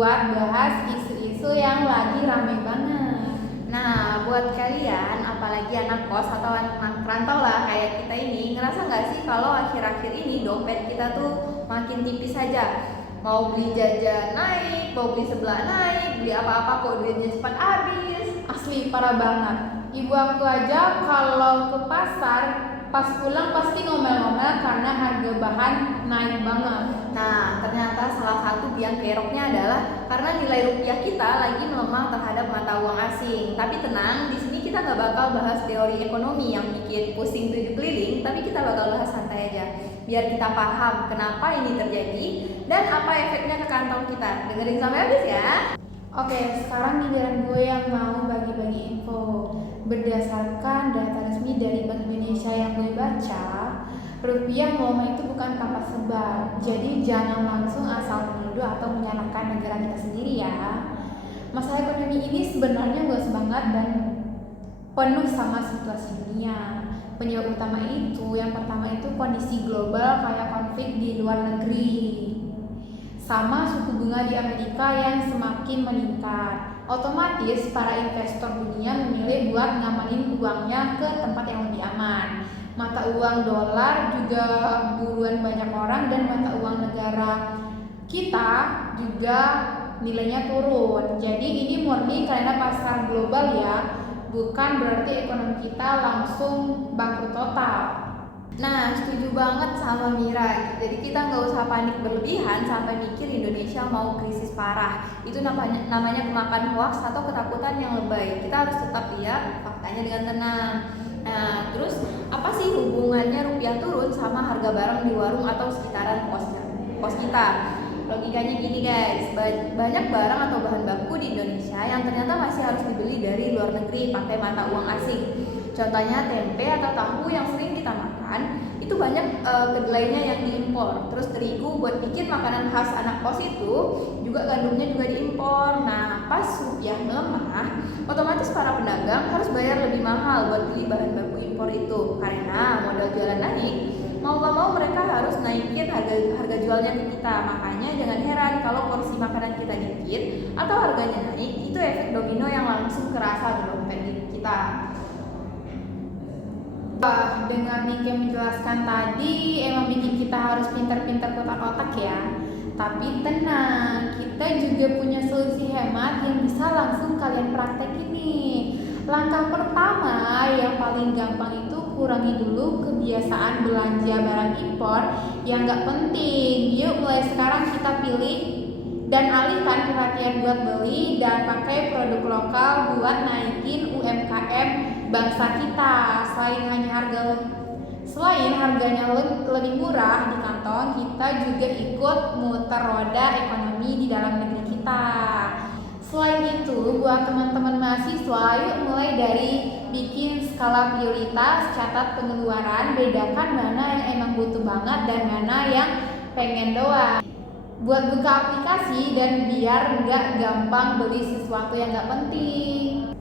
buat bahas isu-isu yang lagi rame banget. Nah, buat kalian, apalagi anak kos atau anak rantau lah kayak kita ini, ngerasa nggak sih kalau akhir-akhir ini dompet kita tuh makin tipis saja? Mau beli jajan naik, mau beli sebelah naik, beli apa-apa kok duitnya cepat habis. Asli parah banget. Ibu aku aja kalau ke pasar pas pulang pasti ngomel-ngomel karena harga bahan naik banget. Nah, ternyata salah satu biang keroknya adalah karena nilai rupiah kita lagi melemah terhadap mata uang asing. Tapi tenang, di sini kita nggak bakal bahas teori ekonomi yang bikin pusing tujuh keliling, tapi kita bakal bahas santai aja. Biar kita paham kenapa ini terjadi dan apa efeknya ke kantong kita. Dengerin sampai habis ya. Oke, sekarang giliran gue yang mau bagi-bagi info. Berdasarkan data resmi dari Bank Indonesia yang gue baca, rupiah melemah itu bukan tanpa sebab. Jadi jangan langsung asal menuduh atau menyalahkan negara kita sendiri ya. Masalah ekonomi ini sebenarnya luas banget dan penuh sama situasi dunia. Penyebab utama itu, yang pertama itu kondisi global kayak konflik di luar negeri, sama suku bunga di Amerika yang semakin meningkat. Otomatis para investor dunia memilih buat ngamanin uangnya ke tempat yang lebih aman. Mata uang dolar juga buruan banyak orang dan mata uang negara kita juga nilainya turun. Jadi ini murni karena pasar global ya, bukan berarti ekonomi kita langsung bangkrut total. Nah, setuju banget sama Mira. Jadi kita nggak usah panik berlebihan sampai mikir Indonesia mau krisis parah. Itu namanya kemakan hoax atau ketakutan yang lebay. Kita harus tetap lihat faktanya dengan tenang. Nah, terus apa sih hubungannya rupiah turun sama harga barang di warung atau sekitaran kos kita? Logikanya gini guys, banyak barang atau bahan baku di Indonesia yang ternyata masih harus dibeli dari luar negeri pakai mata uang asing. Contohnya tempe atau tahu yang sering kita makan, itu banyak kedelainya yang diimpor. Terus terigu buat bikin makanan khas anak kos itu juga gandumnya juga diimpor. Nah, pas rupiah melemah, otomatis para pedagang harus bayar lebih mahal buat beli bahan baku impor itu. Karena modal jualan naik, mau gak mau mereka harus naikin harga jualnya ke kita. Makanya jangan heran kalau porsi makanan kita dikit atau harganya naik, itu efek domino yang langsung kerasa di dompet kita. Wah, dengan Nike menjelaskan tadi emang bikin kita harus pintar-pintar kotak-kotak ya. Tapi tenang, kita juga punya solusi hemat yang bisa langsung kalian praktekin nih. Langkah pertama yang paling gampang itu kurangi dulu kebiasaan belanja barang impor yang gak penting. Yuk mulai sekarang kita pilih dan alihkan perhatian buat beli dan pakai produk lokal buat naikin UMKM bangsa kita. Selain harganya lebih murah di kantong, kita juga ikut muter roda ekonomi di dalam negeri kita. Selain itu, buat teman-teman mahasiswa, yuk mulai dari bikin skala prioritas, catat pengeluaran, bedakan mana yang emang butuh banget dan mana yang pengen doang. Buat buka aplikasi dan biar nggak gampang beli sesuatu yang nggak penting.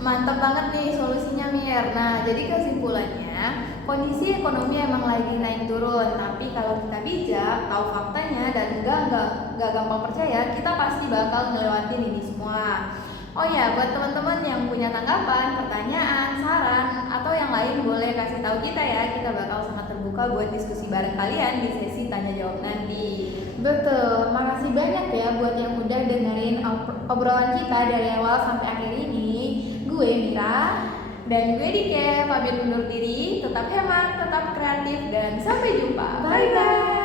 Mantap banget nih solusinya Mir. Nah, jadi kesimpulannya, kondisi ekonomi emang lagi naik turun. Tapi kalau kita bijak, tahu faktanya dan nggak gampang percaya, kita pasti bakal ngelewatin ini semua. Oh ya, buat teman-teman yang punya tanggapan, pertanyaan, saran, atau yang lain boleh kasih tahu kita ya. Kita bakal sangat terbuka buat diskusi bareng kalian di sesi tanya jawab nanti. Betul, makasih banyak ya buat yang udah dengerin obrolan kita dari awal sampai akhir ini. Gue Mira dan gue Dike, pamit undur diri. Tetap hemat, tetap kreatif, dan sampai jumpa. Bye bye.